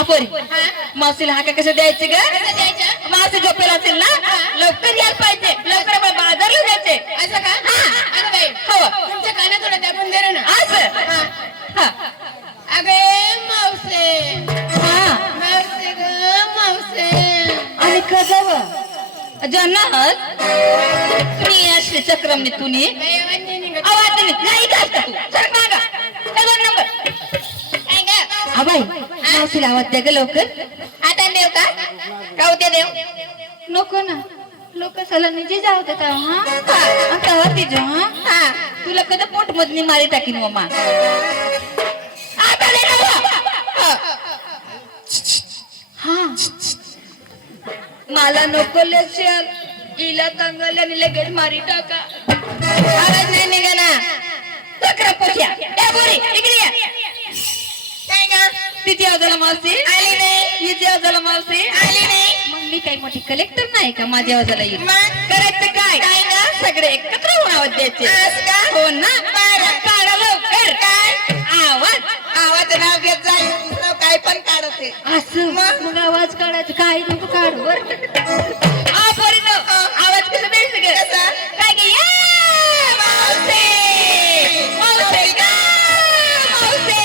आपण मावशीला हाका कसं द्यायचे ग? मावशी झोपेला असेल ना, लवकर यायला पाहिजे, लवकर बाजारला जायचे. असं का? अगं बाई, हो तुमच्या कानात थोडं दाबून दे ना. असं. हा अगे मावसे, मावसे ग मावसे. आणि खजाव जन्नत मी असले चक्रमने तुनी बाई, आवाज नाही निघत. आवाज नाही घालता तू. चल मागा हे दोन नंबर. काय ग? हा बाई मावशीला आवाज द्या ग लवकर. आता देव का? का उद्या देव? नको ना, लोक सला निजे जाऊ देता. हा आता तिज हा तुला कधी पोट मधनी मारी टाकीन मम्मा. आता दे ना. हा मला नको लेक्चर, इला तंगल्याने लगेच मारी टाका. आवाज नाही निघाला. चक्र पोछ्या त्या बोरी इकडे या. काय ग? तिची आवाजाला मावशी आली नाही. हिची आवाजाला मावशी आली नाही. मग मी काही मोठी कलेक्टर नाही का माझ्या आवाजाला येईल? मग करायचं काय? काय ग? सगळे एकत्र होऊन आवाज द्यायचे. असं का? हो ना. बरं. काढा लवकर. काय? आवाज आवाज नाव घेत जाईल, दुसरं काय पण काढते. असं मग आवाज काढायचं काय नको काढू बर. आवाज कसं द्यायचं ग? कसं? काय गे? या मावशी, मावशी ग, मावशी.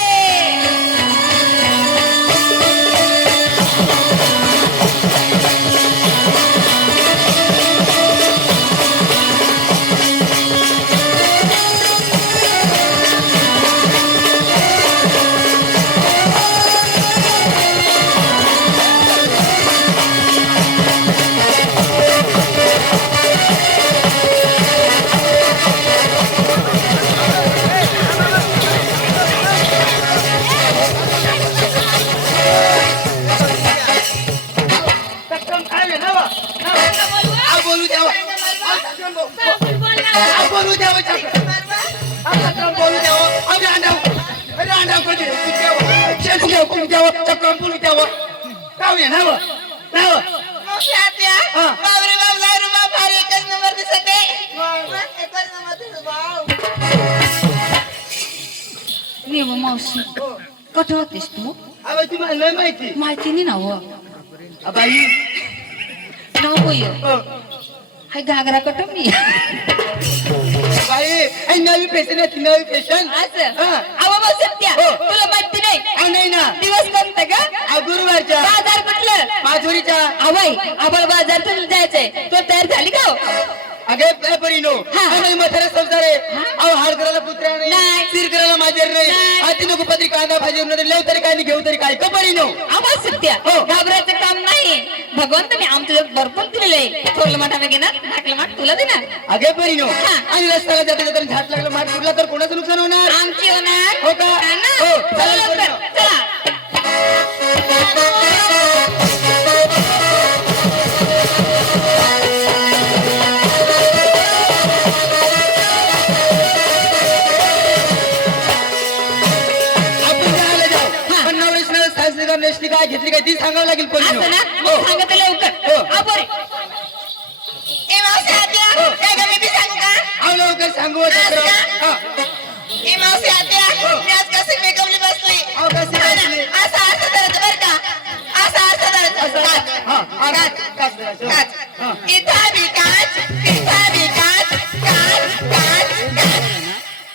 बोलू द्यावं, बोलू द्यावं, बोलू द्यावं. अरे अंडाव कधी शेतू द्यावं, बोलू द्यावं, चक्र बोलू द्यावं. काय आहे नाव नाव मावशी आत्या, बापरे बाप, लारू बाप, भारी एकच नंबर दिसत आहे. एकच नंबर दिसत भाऊ. मी व मावशी कुठं होतीस तू? अबे तुम्हाला नाही माहिती माहिती नाही ना हो. बाई. नाव होय हाय घागरा कट मी. बाई आणि नवी फॅशन आहे, नवी फॅशन. असं हा. अहो मग सत्या हो. तुला माहिती नाही नाही ना, दिवस कोणता का? गुरुवारच्या बाजार कुठलं? माधुरीच्या. अवय आबळ बाजार तुला जायचंय, तू तयार झाली का हो? अगे परीनो हा. आणि म्हातारा संसार आहे. अहो हाड करायला पुत्रा नाही, नाही. सिर करायला माझ्यावर नाही. नाही. हाती नको पत्री कांदा भाजी नाही, लेव तरी काय नाही, घेऊ तरी काय. परीनो आवाज सत्या हो. घाबरायचं काम नाही. भगवंताने आमचं भरपूर दिलेलं आहे. थोरलं माठाला घेणार, ढाकलं माठ तुला देणार. अगे परीनो हा. आणि रस्त्याला जाता जाता झाट लागलं, माठ फुटला तर कोणाचं नुकसान होणार? आमची होणार. हो का? हा ना? हो. चला चला लवकर, लवकर. चला. आपण जायला जाऊ. पण नवरीस सासरी का नेसली काय घेतली काय ती सांगावं लागेल परीनो. असं ना हो. मग सांगते लवकर. हो. अबोरे ए मावशी आत्या, काय ग, मी बी सांगू का? अहो लवकर सांगू चक्र. हा. ए मावशी आत्या, मी आज कशी मेकअपली बसली. अहो कशी बसली? असं असं धरायचं बरं का? असं धरायचं. काच. हा, हा, काच धरायचं. हा. काच. इथं बी काच, तिथं बी काच, काच, काच, काच.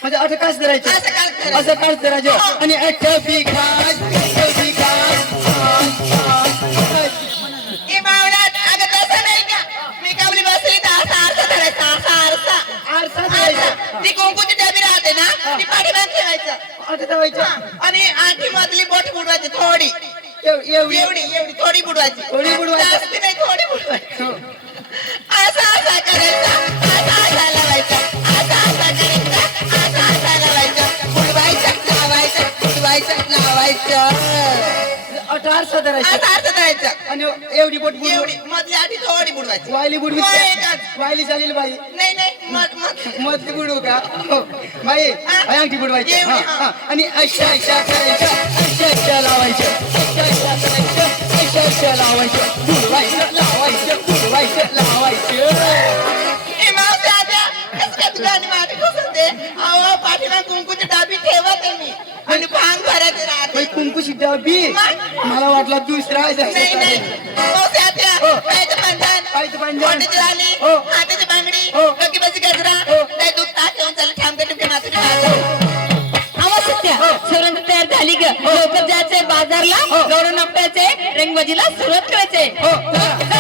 म्हणजे असं काच धरायचं. असं काच धरायचं. असं काच धरायचं आणि अठ्ठावी काच, अठ्ठावी काच, काच, काच. ए बावळात, अगं तसं नाही का? मेकअपली बसली तर असा आरसा धरायचा, असा आरसा. आरसा धरायचा. आरसा. ती कुंकूची डबी राहते ना, ती पाठीमागे ठेवायचं. असं धरायचं. आणि आठी मधली बोट बुडवायची थोडी. एवढी एवढी थोडी बुडवायची. थोडी बुडवायची. जास्ती नाही, थोडी बुडवायची. हो. असा करायचा, असा लावायचा, असा करायचा, असा लावायचं, बुडवायचं, लावायचं. आरसा धरायचं असा धरायचं. आणि एवढी बोट बुडवून एवढी मधली आठी थोडी बुडवायची. वायली बुडवी वाय काच. वायली चालेल बाई. नाही मध मत बुडवू का? हो. बाई अंगठी बुडवायची. एवढी, हा, हा. हा. आणि अशा करायचं, अशा लावायचं, अशा करायचं, अशा लावायचं, बुडवायचं, लावायचं. ए मावशी आत्या, कसं काय तुझ्या आणि माझी घुसते? अहो पाठीमाग कुंकूची डाबी ठेवा तुम्ही आणि भांग भरायचे राहते. काही कुंकू शिट्या बी मला वाटलं दुसरा आहे नाही नाही मावशी आत्या हो. पायाचं पंजन पायचं पंजन. पोटाची लाली हो. हाताची बांगडी हो. डोकीबाजी गजरा हो. नाही दूध ताक घेऊन चाललं ठामके टुमके मात्र आवाज सत्या सर्वांच तयार झाली ग लवकर जायचंय बाजारला गौरव नपट्याचे रंगबाजीला सुरुवात करायचे हो चला.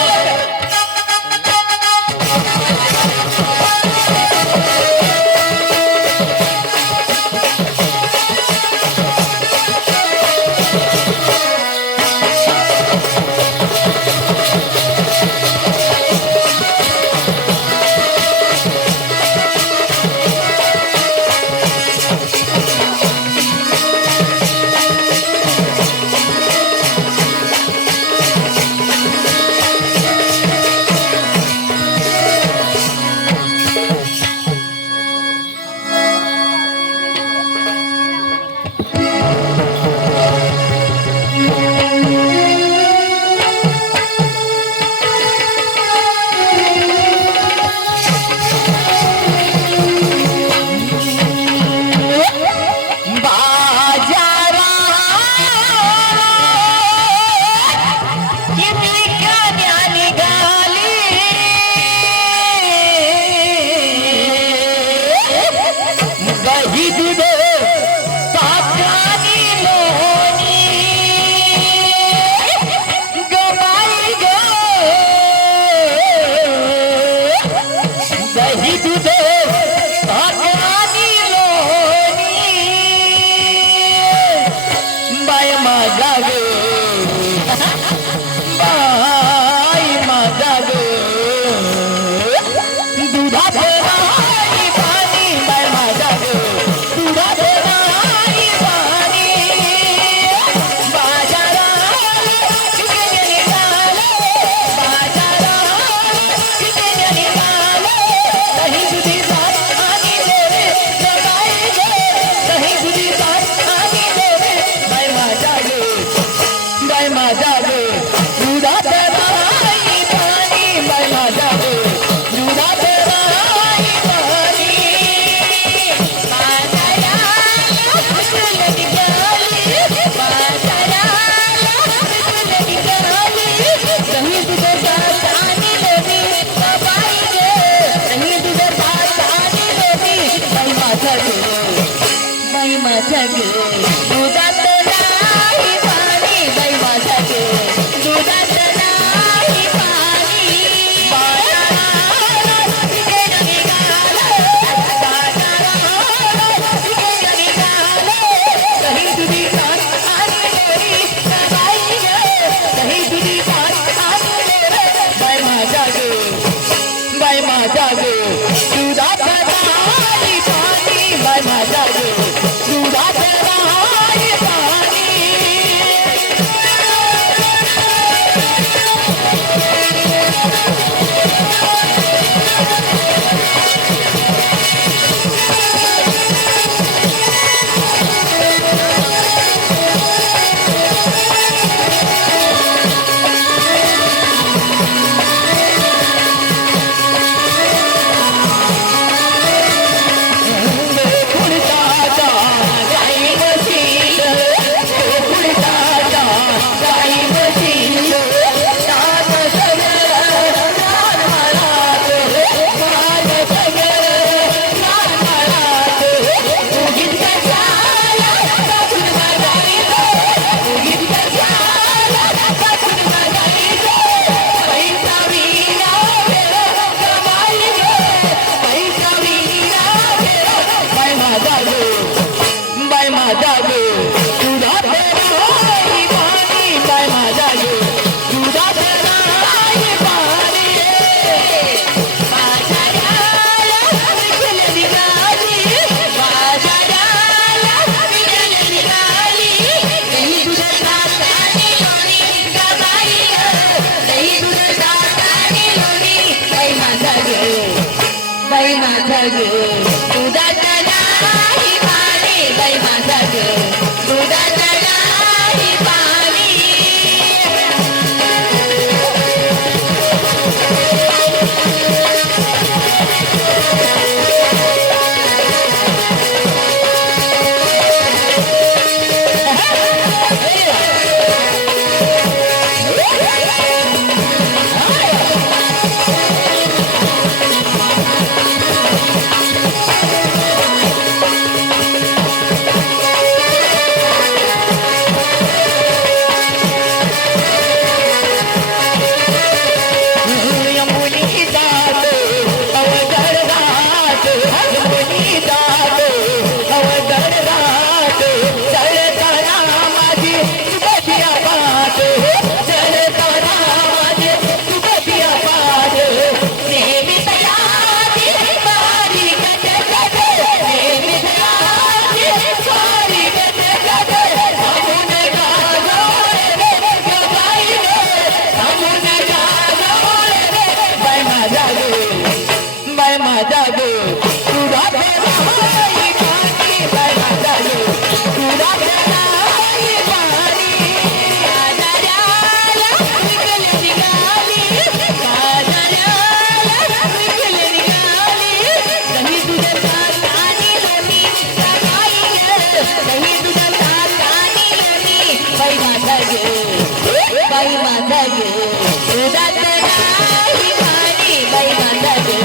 दुधात नाही पाणी बाई माझा ग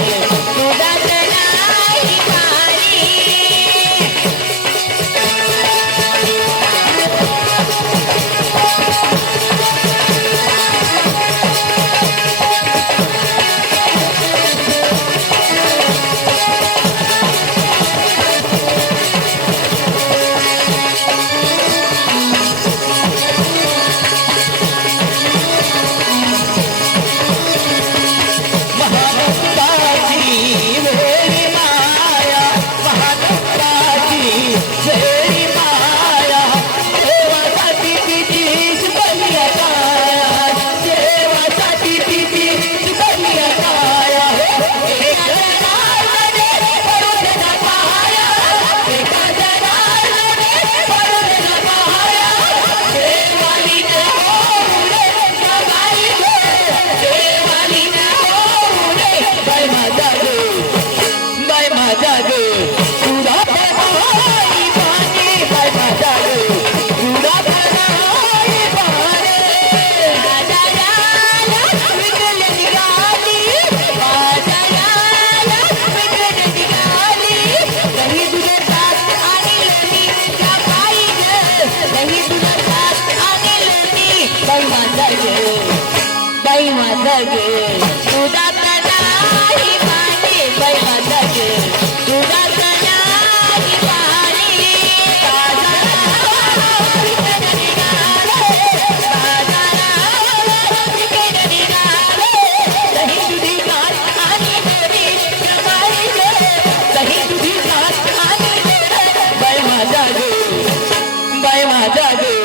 दुधात नाही पाणी बाई माझा ग दुधात नाही पाणी बाई माझा ग दुधात नाही पाणी दही दुधी भात आणि पोळी जमाई ग दही दुधी भात आणि पोळी बाई माझा ग